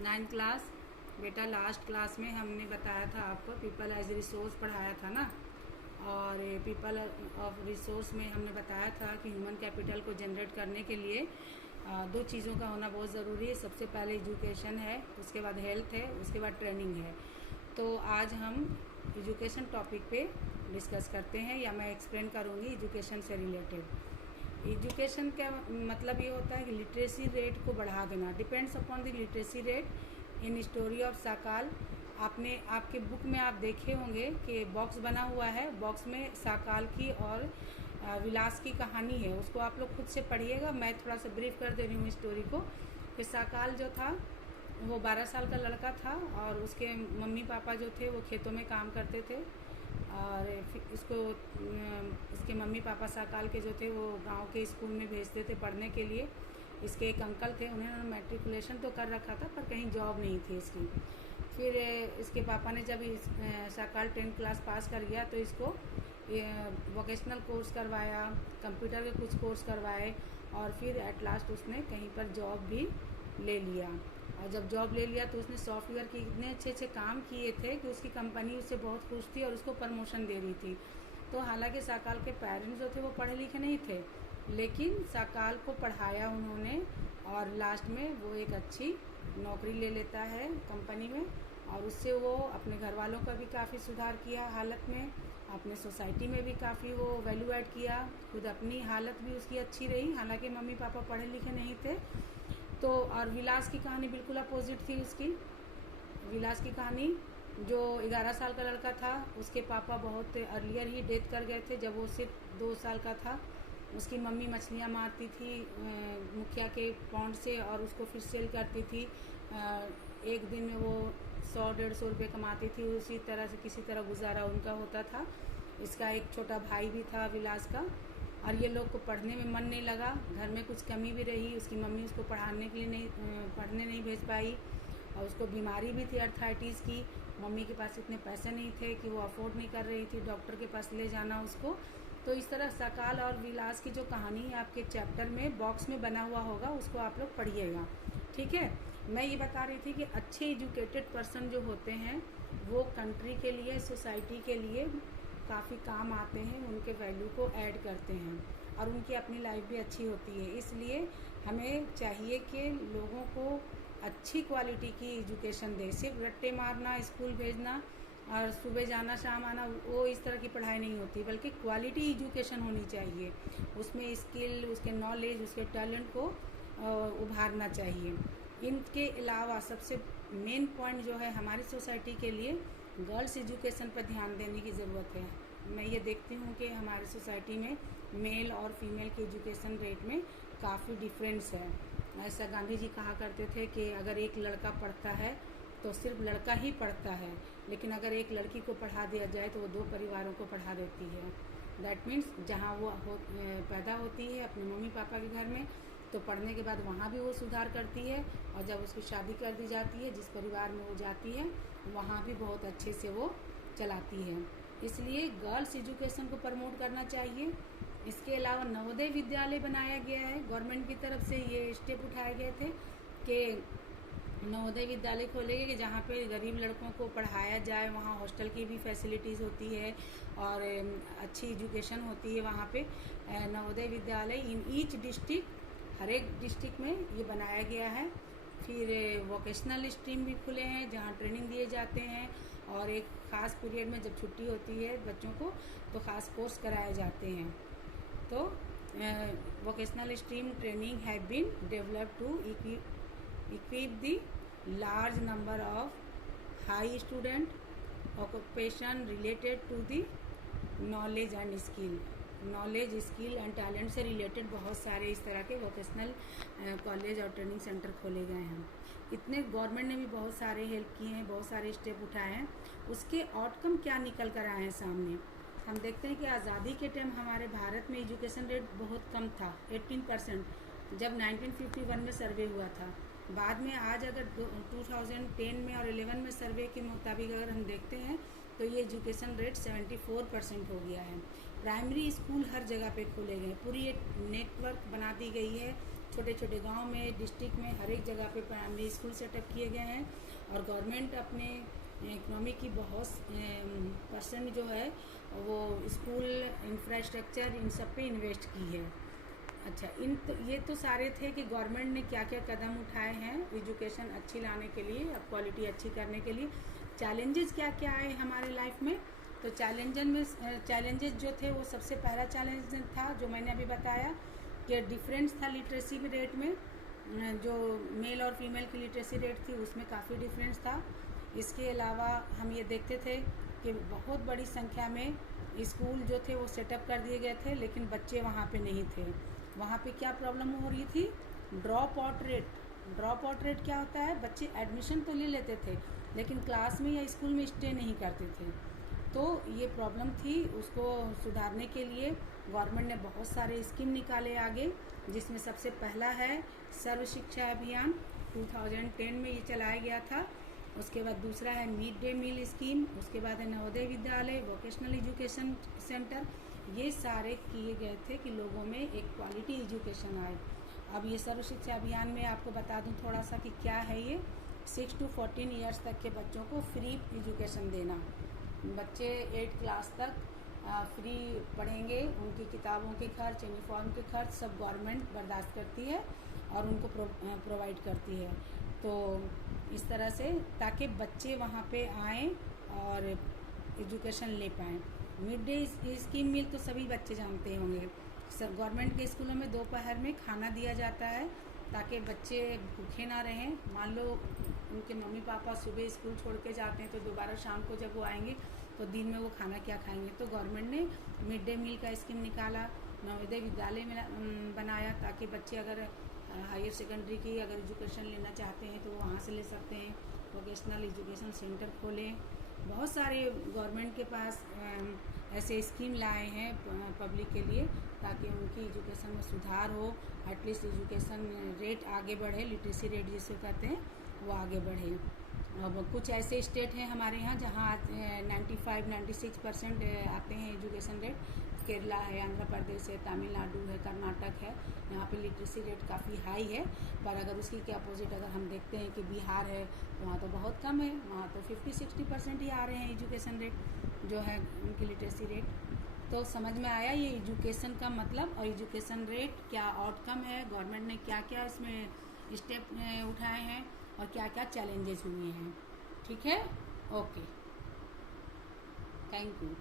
9th class. बेटा last class में हमने बताया था आपको पीपल एज रिसोर्स पढ़ाया था ना, और पीपल ऑफ रिसोर्स में हमने बताया था कि ह्यूमन कैपिटल को जनरेट करने के लिए दो चीज़ों का होना बहुत ज़रूरी है। सबसे पहले एजुकेशन है, उसके बाद हेल्थ है, उसके बाद ट्रेनिंग है। तो आज हम एजुकेशन टॉपिक पे डिस्कस करते हैं, या मैं एक्सप्लेन करूँगी एजुकेशन से रिलेटेड। एजुकेशन का मतलब ये होता है कि लिटरेसी रेट को बढ़ा देना। Depends upon the literacy rate in story of Sakal. आपने आपके बुक में आप देखे होंगे कि बॉक्स बना हुआ है, बॉक्स में साकाल की और विलास की कहानी है। उसको आप लोग खुद से पढ़िएगा। मैं थोड़ा सा ब्रीफ कर दे रही हूँ स्टोरी को। कि साकाल जो था वो 12 साल का लड़का था, और उसके मम्मी पापा जो थे वो खेतों में काम करते थे, और फिर इसके मम्मी पापा साकाल के जो थे वो गांव के स्कूल में भेजते थे पढ़ने के लिए। इसके एक अंकल थे, उन्होंने मैट्रिकुलेशन तो कर रखा था पर कहीं जॉब नहीं थी इसकी। फिर इसके पापा ने जब साकाल 10th क्लास पास कर गया तो इसको वोकेशनल कोर्स करवाया, कंप्यूटर के कुछ कोर्स करवाए, और फिर एट लास्ट उसने कहीं पर जॉब भी ले लिया। और जब जॉब ले लिया तो उसने सॉफ्टवेयर के इतने अच्छे अच्छे काम किए थे कि उसकी कंपनी उससे बहुत खुश थी और उसको प्रमोशन दे रही थी। तो हालांकि साकाल के पेरेंट्स जो थे वो पढ़े लिखे नहीं थे, लेकिन साकाल को पढ़ाया उन्होंने, और लास्ट में वो एक अच्छी नौकरी ले लेता है कंपनी में, और उससे वो अपने घर वालों का भी काफ़ी सुधार किया हालत में, अपने सोसाइटी में भी काफ़ी वो वैल्यू ऐड किया, खुद अपनी हालत भी उसकी अच्छी रही। हालांकि मम्मी पापा पढ़े लिखे नहीं थे। तो और विलास की कहानी बिल्कुल अपोजिट थी उसकी। विलास की कहानी, जो 11 साल का लड़का था, उसके पापा बहुत अर्लियर ही डेथ कर गए थे जब वो सिर्फ 2 साल का था। उसकी मम्मी मछलियाँ मारती थी मुखिया के पॉन्ड से, और उसको फिर सेल करती थी। एक दिन में वो 100-150 रुपये कमाती थी। उसी तरह से किसी तरह गुजारा उनका होता था। इसका एक छोटा भाई भी था विलास का, और ये लोग को पढ़ने में मन नहीं लगा। घर में कुछ कमी भी रही, उसकी मम्मी उसको पढ़ाने के लिए पढ़ने नहीं भेज पाई, और उसको बीमारी भी थी अर्थराइटिस की। मम्मी के पास इतने पैसे नहीं थे कि वो अफोर्ड नहीं कर रही थी डॉक्टर के पास ले जाना उसको। तो इस तरह साकाल और विलास की जो कहानी है आपके चैप्टर में बॉक्स में बना हुआ होगा, उसको आप लोग पढ़िएगा, ठीक है। मैं ये बता रही थी कि अच्छे एजुकेटेड पर्सन जो होते हैं वो कंट्री के लिए, सोसाइटी के लिए काफ़ी काम आते हैं, उनके वैल्यू को ऐड करते हैं, और उनकी अपनी लाइफ भी अच्छी होती है। इसलिए हमें चाहिए कि लोगों को अच्छी क्वालिटी की एजुकेशन दे। सिर्फ रट्टे मारना, स्कूल भेजना और सुबह जाना शाम आना, वो इस तरह की पढ़ाई नहीं होती, बल्कि क्वालिटी एजुकेशन होनी चाहिए। उसमें स्किल, उसके नॉलेज, उसके टैलेंट को उभारना चाहिए। इनके अलावा सबसे मेन पॉइंट जो है हमारी सोसाइटी के लिए, गर्ल्स एजुकेशन पर ध्यान देने की ज़रूरत है। मैं ये देखती हूँ कि हमारी सोसाइटी में मेल और फीमेल के एजुकेशन रेट में काफ़ी डिफरेंस है। ऐसा गांधी जी कहा करते थे कि अगर एक लड़का पढ़ता है तो सिर्फ लड़का ही पढ़ता है, लेकिन अगर एक लड़की को पढ़ा दिया जाए तो वो 2 परिवारों को पढ़ा देती है। दैट मीन्स जहाँ वो पैदा होती है अपने मम्मी पापा के घर में, तो पढ़ने के बाद वहाँ भी वो सुधार करती है, और जब उसकी शादी कर दी जाती है जिस परिवार में वो जाती है वहाँ भी बहुत अच्छे से वो चलाती है। इसलिए गर्ल्स एजुकेशन को प्रमोट करना चाहिए। इसके अलावा नवोदय विद्यालय बनाया गया है, गवर्नमेंट की तरफ से ये स्टेप उठाए गए थे कि नवोदय विद्यालय खोले गए कि जहाँ पे गरीब लड़कों को पढ़ाया जाए। वहाँ हॉस्टल की भी फैसिलिटीज़ होती है और अच्छी एजुकेशन होती है वहाँ पे। Navodaya Vidyalaya in each district, हर एक डिस्ट्रिक्ट में ये बनाया गया है। फिर वोकेशनल स्ट्रीम भी खुले हैं जहाँ ट्रेनिंग दिए जाते हैं, और एक ख़ास पीरियड में जब छुट्टी होती है बच्चों को तो ख़ास कोर्स कराए जाते हैं। तो vocational stream training have been developed to equip the large number of high student occupation related to the knowledge and skill। Knowledge, skill and talent से रिलेटेड बहुत सारे इस तरह के वोकेशनल कॉलेज और ट्रेनिंग सेंटर खोले गए हैं। इतने गवर्नमेंट ने भी बहुत सारे हेल्प किए हैं, बहुत सारे स्टेप उठाए हैं। उसके आउटकम क्या निकल कर आए हैं सामने, हम देखते हैं कि आज़ादी के टाइम हमारे भारत में एजुकेशन रेट बहुत कम था, 18%, जब 1951 में सर्वे हुआ था। बाद में आज अगर 2010 में और 11 में सर्वे के मुताबिक अगर हम देखते हैं तो ये एजुकेशन रेट 74% हो गया है। प्राइमरी स्कूल हर जगह पे खोले गए, पूरी एक नेटवर्क बना दी गई है छोटे छोटे गांव में, डिस्ट्रिक्ट में, हर एक जगह पे प्राइमरी स्कूल सेटअप किए गए हैं। और गवर्नमेंट अपने इकोनॉमी की बहुत % जो है वो स्कूल इंफ्रास्ट्रक्चर इन सब पे इन्वेस्ट की है। अच्छा, ये तो सारे थे कि गवर्नमेंट ने क्या क्या कदम उठाए हैं एजुकेशन अच्छी लाने के लिए, अब क्वालिटी अच्छी करने के लिए। चैलेंजेस क्या क्या आए हमारे लाइफ में, तो चैलेंजेस जो थे वो सबसे पहला चैलेंज था जो मैंने अभी बताया कि डिफरेंस था लिटरेसी रेट में, जो मेल और फीमेल की लिटरेसी रेट थी उसमें काफ़ी डिफरेंस था। इसके अलावा हम ये देखते थे कि बहुत बड़ी संख्या में स्कूल जो थे वो सेटअप कर दिए गए थे, लेकिन बच्चे वहाँ पे नहीं थे। वहाँ पे क्या प्रॉब्लम हो रही थी, ड्रॉप आउट रेट क्या होता है, बच्चे एडमिशन तो ले लेते थे लेकिन क्लास में या स्कूल में स्टे नहीं करते थे। तो ये प्रॉब्लम थी, उसको सुधारने के लिए गवर्नमेंट ने बहुत सारे स्कीम निकाले आगे, जिसमें सबसे पहला है सर्व शिक्षा अभियान, 2010 में ये चलाया गया था। उसके बाद दूसरा है मिड डे मील स्कीम, उसके बाद है Navodaya Vidyalaya, vocational education centre. ये सारे किए गए थे कि लोगों में एक क्वालिटी एजुकेशन आए। अब ये सर्व शिक्षा अभियान में आपको बता दूं थोड़ा सा कि क्या है ये। 6 to 14 ईयर्स तक के बच्चों को फ्री एजुकेशन देना। बच्चे 8 क्लास तक फ्री पढ़ेंगे, उनकी किताबों के खर्च, यूनिफॉर्म के खर्च सब गवर्नमेंट बर्दाश्त करती है और उनको प्रोवाइड करती है। तो इस तरह से ताकि बच्चे वहाँ पे आएँ और एजुकेशन ले पाएँ। मिड डे स्कीम मिल तो सभी बच्चे जानते होंगे, सब गवर्नमेंट के स्कूलों में दोपहर में खाना दिया जाता है ताकि बच्चे भूखे ना रहें। मान लो उनके मम्मी पापा सुबह स्कूल छोड़ के जाते हैं तो दोबारा शाम को जब वो आएंगे तो दिन में वो खाना क्या खाएंगे, तो गवर्नमेंट ने मिड डे मील का स्कीम निकाला, नवोदय विद्यालय में बनाया ताकि बच्चे अगर हायर सेकेंडरी की अगर एजुकेशन लेना चाहते हैं तो वो वहाँ से ले सकते हैं। वोकेशनल एजुकेशन सेंटर खोले, बहुत सारे गवर्नमेंट के पास ऐसे स्कीम लाए हैं पब्लिक के लिए ताकि उनकी एजुकेशन में सुधार हो, एटलीस्ट एजुकेशन रेट आगे बढ़े, लिटरेसी रेट जिसे कहते हैं वो आगे बढ़े। अब कुछ ऐसे स्टेट हैं हमारे यहाँ जहाँ 95-96% आते हैं एजुकेशन रेट। केरला है, आंध्र प्रदेश है, तमिलनाडु है, कर्नाटक है, यहाँ पे लिटरेसी रेट काफ़ी हाई है। पर अगर उसकी के अपोजिट अगर हम देखते हैं कि बिहार है तो वहाँ तो बहुत कम है, वहाँ तो 50-60% ही आ रहे हैं एजुकेशन रेट जो है उनकी लिटरेसी रेट। तो समझ में आया ये एजुकेशन का मतलब और एजुकेशन रेट क्या आउटकम है, गवर्नमेंट ने क्या क्या इसमें स्टेप उठाए हैं और क्या क्या चैलेंजेस हुए हैं। ठीक है, ओके, थैंक यू।